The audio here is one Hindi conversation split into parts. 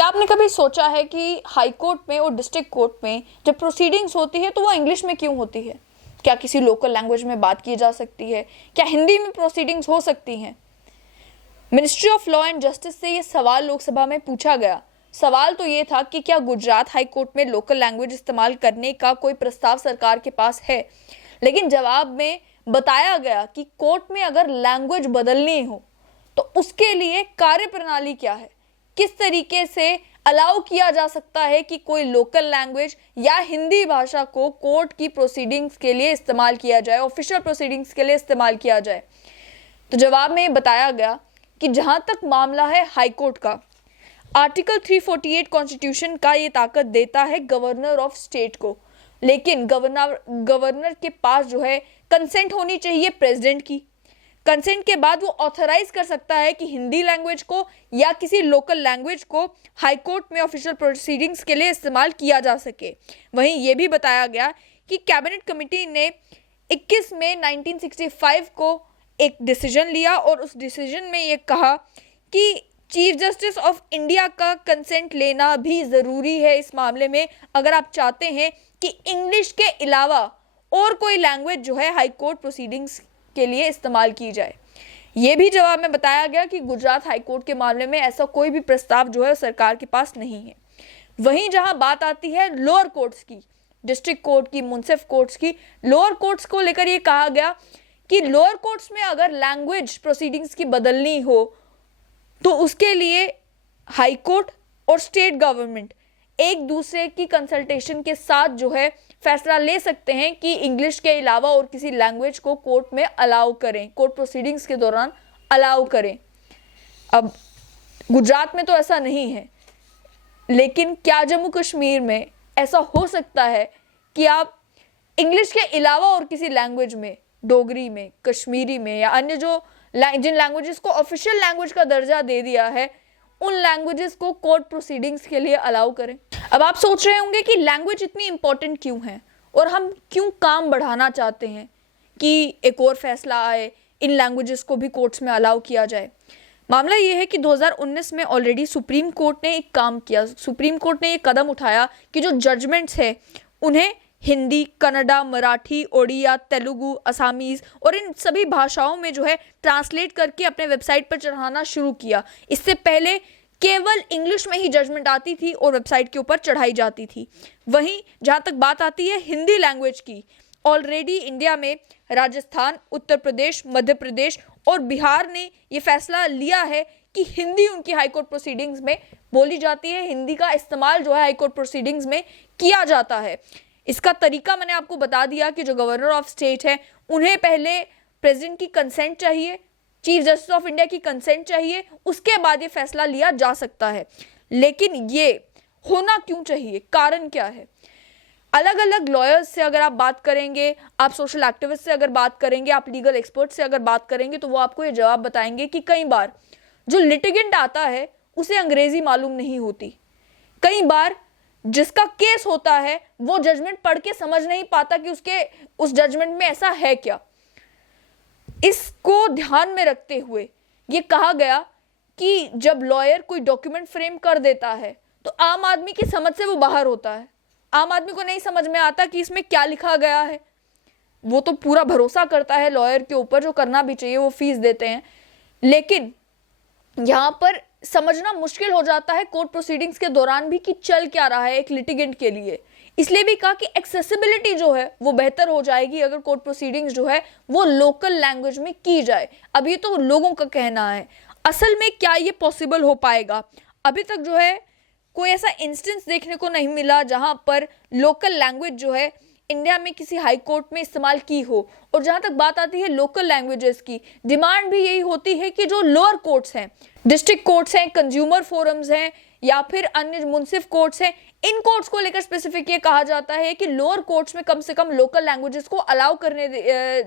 क्या आपने कभी सोचा है कि हाई कोर्ट में और डिस्ट्रिक्ट कोर्ट में जब प्रोसीडिंग्स होती है तो वो इंग्लिश में क्यों होती है? क्या किसी लोकल लैंग्वेज में बात की जा सकती है? क्या हिंदी में प्रोसीडिंग्स हो सकती हैं? Ministry of law and justice से ये सवाल लोकसभा में पूछा गया। सवाल तो ये था कि क्या गुजरात हाई कोर्ट में लोकल लैंग्वेज इस्तेमाल करने का कोई प्रस्ताव सरकार के पास है, लेकिन जवाब में बताया गया कि कोर्ट में अगर लैंग्वेज बदलनी हो तो उसके लिए कार्यप्रणाली क्या है, किस तरीके से अलाउ किया जा सकता है कि कोई लोकल लैंग्वेज या हिंदी भाषा को कोर्ट की प्रोसीडिंग्स के लिए इस्तेमाल किया जाए, ऑफिशियल प्रोसीडिंग्स के लिए इस्तेमाल किया जाए। तो जवाब में बताया गया कि जहां तक मामला है हाई कोर्ट का, आर्टिकल 348 कॉन्स्टिट्यूशन का ये ताकत देता है गवर्नर ऑफ स्टेट को, लेकिन गवर्नर के पास जो है कंसेंट होनी चाहिए प्रेसिडेंट की। कंसेंट के बाद वो ऑथराइज कर सकता है कि हिंदी लैंग्वेज को या किसी लोकल लैंग्वेज को हाई कोर्ट में ऑफिशियल प्रोसीडिंग्स के लिए इस्तेमाल किया जा सके। वहीं ये भी बताया गया कि कैबिनेट कमेटी ने 21 मई 1965 को एक डिसीजन लिया और उस डिसीजन में ये कहा कि चीफ जस्टिस ऑफ इंडिया का कंसेंट लेना भी ज़रूरी है इस मामले में, अगर आप चाहते हैं कि इंग्लिश के अलावा और कोई लैंग्वेज जो है हाई कोर्ट प्रोसीडिंग्स के लिए इस्तेमाल की जाए। ये भी जवाब में बताया गया कि गुजरात हाई कोर्ट के मामले में ऐसा कोई भी प्रस्ताव जो है सरकार के पास नहीं है। वहीं जहां बात आती है लोअर कोर्ट्स की, डिस्ट्रिक्ट कोर्ट की, मुंसिफ कोर्ट्स की, लोअर कोर्ट्स को लेकर ये कहा गया कि लोअर कोर्ट्स में अगर लैंग्वेज प्रोसीडिंग्स की बदलनी हो तो उसके लिए हाई कोर्ट और स्टेट गवर्नमेंट एक दूसरे की कंसल्टेशन के साथ जो है फैसला ले सकते हैं कि इंग्लिश के अलावा और किसी लैंग्वेज को कोर्ट में अलाउ करें, कोर्ट प्रोसीडिंग्स के दौरान अलाउ करें। अब गुजरात में तो ऐसा नहीं है, लेकिन क्या जम्मू कश्मीर में ऐसा हो सकता है कि आप इंग्लिश के अलावा और किसी लैंग्वेज में, डोगरी में, कश्मीरी में या अन्य जिन लैंग्वेजेस को ऑफिशियल लैंग्वेज का दर्जा दे दिया है, उन लैंग्वेजेस को कोर्ट प्रोसीडिंग्स के लिए अलाउ करें? अब आप सोच रहे होंगे कि लैंग्वेज इतनी इंपॉर्टेंट क्यों है और हम क्यों काम बढ़ाना चाहते हैं कि एक और फैसला आए, इन लैंग्वेजेस को भी कोर्ट्स में अलाउ किया जाए। मामला ये है कि 2019 में ऑलरेडी सुप्रीम कोर्ट ने एक काम किया। सुप्रीम कोर्ट ने एक कदम उठाया कि जो जजमेंट्स है उन्हें हिंदी, कन्नड़ा, मराठी, ओडिया, तेलुगु, असामीज़ और इन सभी भाषाओं में जो है ट्रांसलेट करके अपने वेबसाइट पर चढ़ाना शुरू किया। इससे पहले केवल इंग्लिश में ही जजमेंट आती थी और वेबसाइट के ऊपर चढ़ाई जाती थी। वहीं जहाँ तक बात आती है हिंदी लैंग्वेज की, ऑलरेडी इंडिया में राजस्थान, उत्तर प्रदेश, मध्य प्रदेश और बिहार ने ये फैसला लिया है कि हिंदी उनकी हाईकोर्ट प्रोसीडिंग्स में बोली जाती है, हिंदी का इस्तेमाल जो है हाईकोर्ट प्रोसीडिंग्स में किया जाता है। इसका तरीका मैंने आपको बता दिया कि जो गवर्नर ऑफ स्टेट है उन्हें पहले प्रेसिडेंट की कंसेंट चाहिए, चीफ जस्टिस ऑफ इंडिया की कंसेंट चाहिए, उसके बाद ये फैसला लिया जा सकता है। लेकिन ये होना क्यों चाहिए, कारण क्या है? अलग अलग लॉयर्स से अगर आप बात करेंगे, आप सोशल एक्टिविस्ट से अगर बात करेंगे, आप लीगल एक्सपर्ट से अगर बात करेंगे, तो वो आपको ये जवाब बताएंगे कि कई बार जो लिटिगेंट आता है उसे अंग्रेजी मालूम नहीं होती। कई बार जिसका केस होता है वो जजमेंट पढ़ के समझ नहीं पाता कि उस जजमेंट में ऐसा है क्या। इसको ध्यान में रखते हुए ये कहा गया कि जब लॉयर कोई डॉक्यूमेंट फ्रेम कर देता है तो आम आदमी की समझ से वो बाहर होता है। आम आदमी को नहीं समझ में आता कि इसमें क्या लिखा गया है। वो तो पूरा भरोसा करता है लॉयर के ऊपर, जो करना भी चाहिए, वो फीस देते हैं, लेकिन यहाँ पर समझना मुश्किल हो जाता है कोर्ट प्रोसीडिंग्स के दौरान भी कि चल क्या रहा है एक लिटिगेंट के लिए। इसलिए भी कहा कि एक्सेसिबिलिटी जो है वो बेहतर हो जाएगी अगर कोर्ट प्रोसीडिंग्स जो है वो लोकल लैंग्वेज में की जाए। अब ये तो लोगों का कहना है, असल में क्या ये पॉसिबल हो पाएगा? अभी तक जो है कोई ऐसा इंस्टेंस देखने को नहीं मिला जहां पर लोकल लैंग्वेज जो है इंडिया में किसी हाई कोर्ट में इस्तेमाल की हो। और जहां तक बात आती है लोकल लैंग्वेजेस की, डिमांड भी यही होती है कि जो लोअर कोर्ट्स हैं, डिस्ट्रिक्ट कोर्ट्स हैं, कंज्यूमर फोरम्स हैं या फिर अन्य मुंसिफ कोर्ट्स हैं, इन कोर्ट्स को लेकर स्पेसिफिक ये कहा जाता है कि लोअर कोर्ट्स में कम से कम लोकल लैंग्वेजेस को अलाउ करने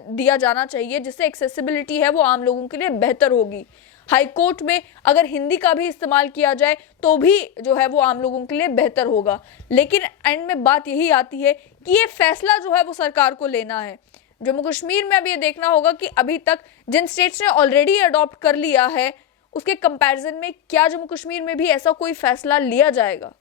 दिया जाना चाहिए, जिससे एक्सेसिबिलिटी है वो आम लोगों के लिए बेहतर होगी। हाई कोर्ट में अगर हिंदी का भी इस्तेमाल किया जाए तो भी जो है वो आम लोगों के लिए बेहतर होगा। लेकिन एंड में बात यही आती है कि ये फैसला जो है वो सरकार को लेना है। जम्मू कश्मीर में अब ये देखना होगा कि अभी तक जिन स्टेट्स ने ऑलरेडी अडॉप्ट कर लिया है उसके कंपैरिजन में क्या जम्मू कश्मीर में भी ऐसा कोई फैसला लिया जाएगा?